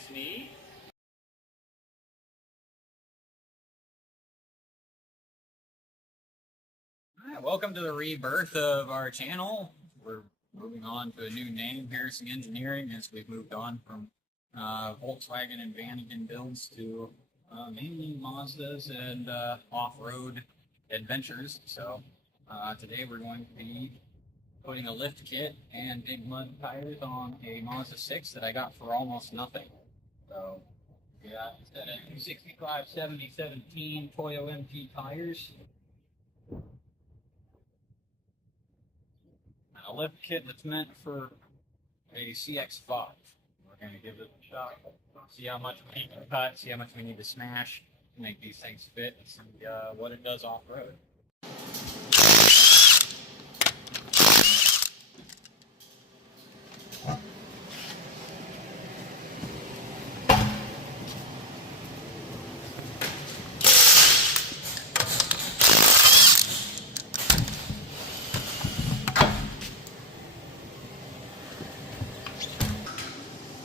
It's me. Alright, welcome to the rebirth of our channel. We're moving on to a new name, Heresy Engineering, as we've moved on from Volkswagen and Vanagon builds to mainly Mazdas and off-road adventures. So today we're going to be putting a lift kit and big mud tires on a Mazda6 that I got for almost nothing. So yeah, instead of 265 7017 Toyo MP tires, a lift kit that's meant for a CX-5. We're going to give it a shot, see how much we need to cut, see how much we need to smash to make these things fit, and see what it does off-road.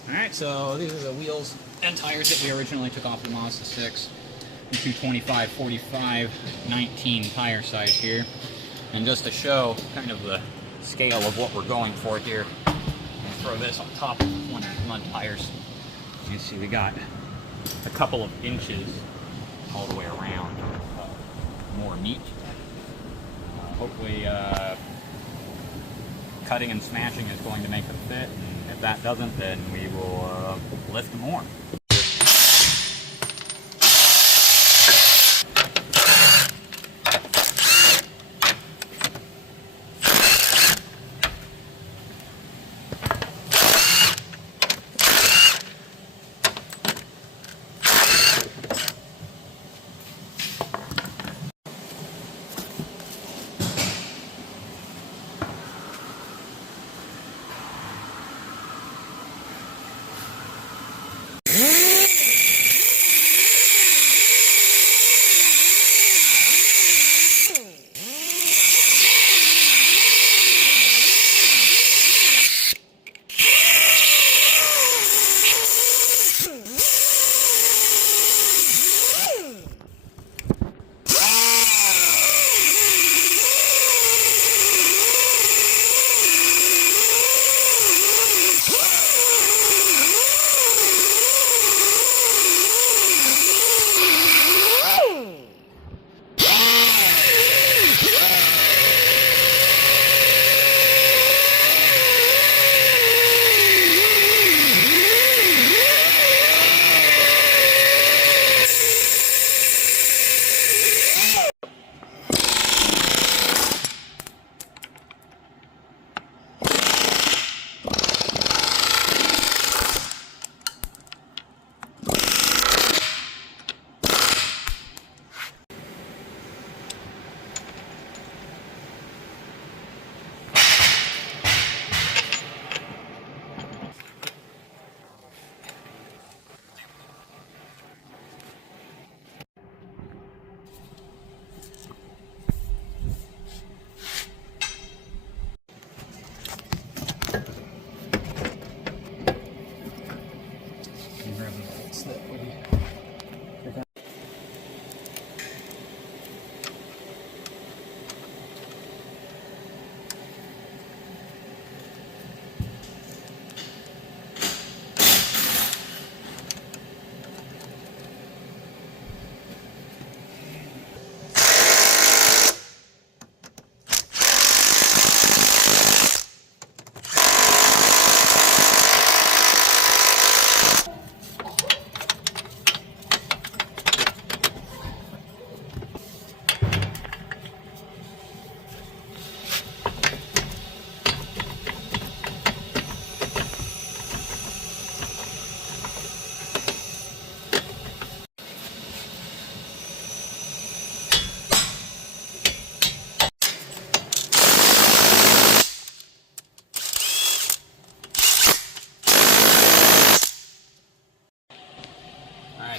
Alright, so these are the wheels and tires that we originally took off the Mazda6. The 225, 45, 19 tire size here. And just to show kind of the scale of what we're going for here, I'm going to throw this on top of one of these mud tires. You can see we got a couple of inches all the way around more meat. Hopefully cutting and smashing is going to make them fit. If that doesn't, then we will lift more.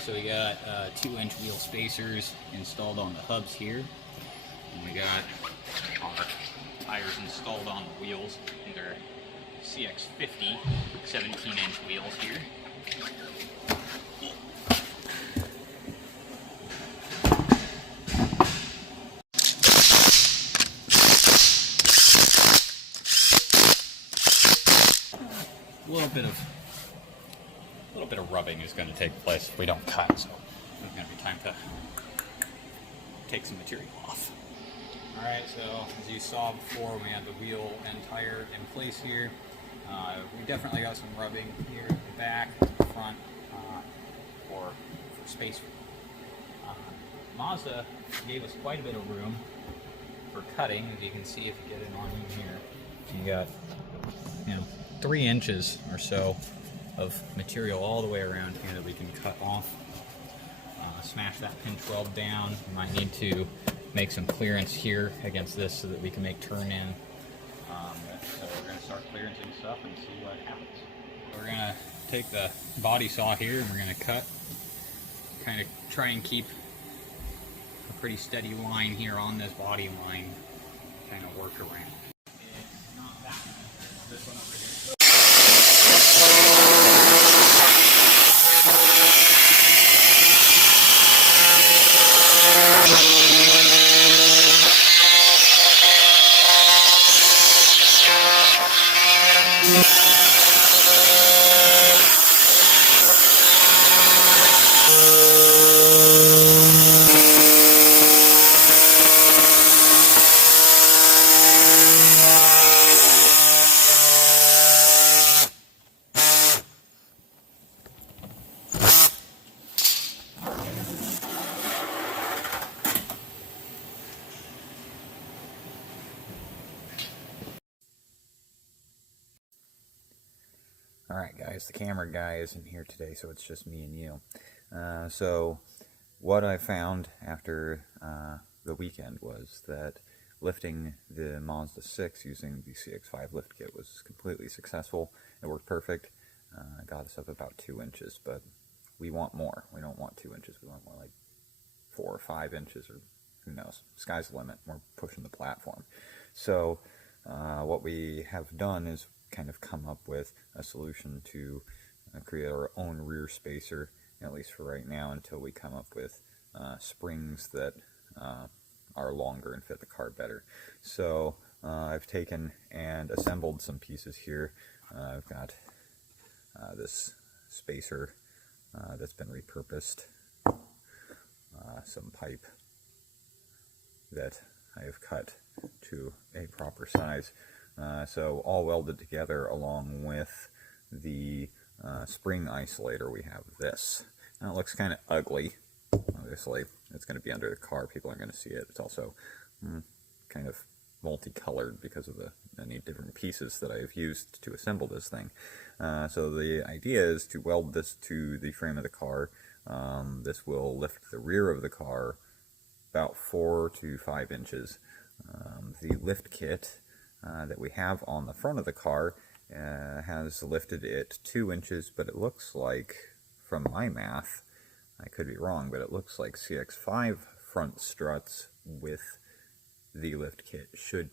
So we got 2-inch wheel spacers installed on the hubs here, and we got our tires installed on the wheels. These are CX50 17-inch wheels here. A little bit of rubbing is going to take place if we don't cut, so it's going to be time to take some material off. Alright, so as you saw before, we had the wheel and tire in place here. We definitely got some rubbing here at the back, the front, for space. Mazda gave us quite a bit of room for cutting, as you can see if you get it on in here. You got, 3 inches or so of material all the way around here that we can cut off. Smash that pin 12 down. We might need to make some clearance here against this so that we can make turn in. So we're going to start clearancing stuff and see what happens. We're going to take the body saw here and we're going to cut. Kind of try and keep a pretty steady line here on this body line. Kind of work around. It's not that one. This one over here. Alright guys, the camera guy isn't here today, so it's just me and you. So what I found after the weekend was that lifting the Mazda6 using the CX5 lift kit was completely successful. It worked perfect. It got us up about 2 inches, but we want more. We don't want 2 inches, we want more like 4 or 5 inches, or who knows. Sky's the limit. We're pushing the platform. So what we have done is kind of come up with a solution to create our own rear spacer, at least for right now, until we come up with springs that are longer and fit the car better. So I've taken and assembled some pieces here. I've got this spacer that's been repurposed, some pipe that I have cut to a proper size. So all welded together along with the spring isolator. We have this. Now it looks kind of ugly. Obviously, it's going to be under the car. People aren't going to see it. It's also kind of multicolored because of the many different pieces that I've used to assemble this thing. So the idea is to weld this to the frame of the car. This will lift the rear of the car about 4 to 5 inches. The lift kit that we have on the front of the car has lifted it 2 inches, but it looks like, from my math, I could be wrong, but it looks like CX5 front struts with the lift kit should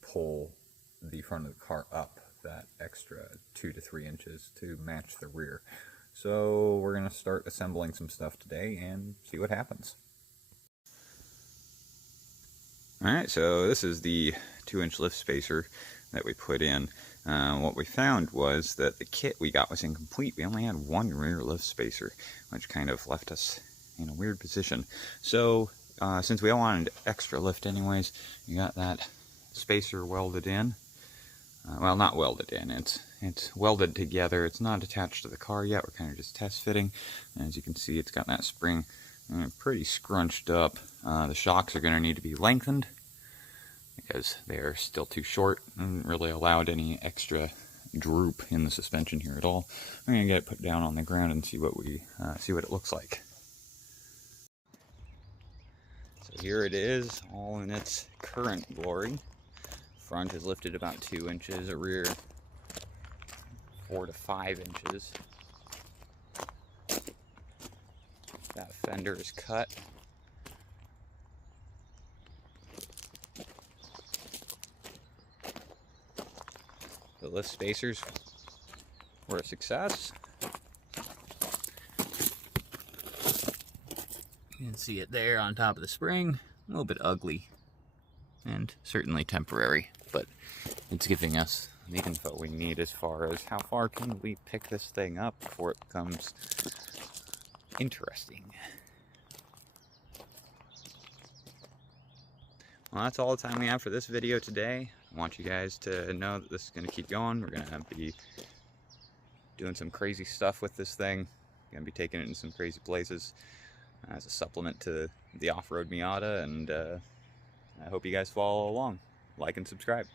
pull the front of the car up that extra 2 to 3 inches to match the rear. So we're going to start assembling some stuff today and see what happens. Alright, so this is the 2-inch lift spacer that we put in. What we found was that the kit we got was incomplete. We only had one rear lift spacer, which kind of left us in a weird position. So, since we all wanted extra lift anyways, you got that spacer welded in. Well, not welded in, it's welded together. It's not attached to the car yet. We're kind of just test fitting. And as you can see, it's got that spring pretty scrunched up. The shocks are going to need to be lengthened because they're still too short and really allowed any extra droop in the suspension here at all. I'm going to get it put down on the ground and see what it looks like. So here it is, all in its current glory. Front is lifted about 2 inches, a rear 4 to 5 inches. That fender is cut. The lift spacers were a success. You can see it there on top of the spring. A little bit ugly and certainly temporary, but it's giving us the info we need as far as how far can we pick this thing up before it becomes interesting. Well, that's all the time we have for this video today. I want you guys to know that this is going to keep going. We're going to be doing some crazy stuff with this thing. Going to be taking it in some crazy places as a supplement to the off-road Miata, and I hope you guys follow along. Like and subscribe.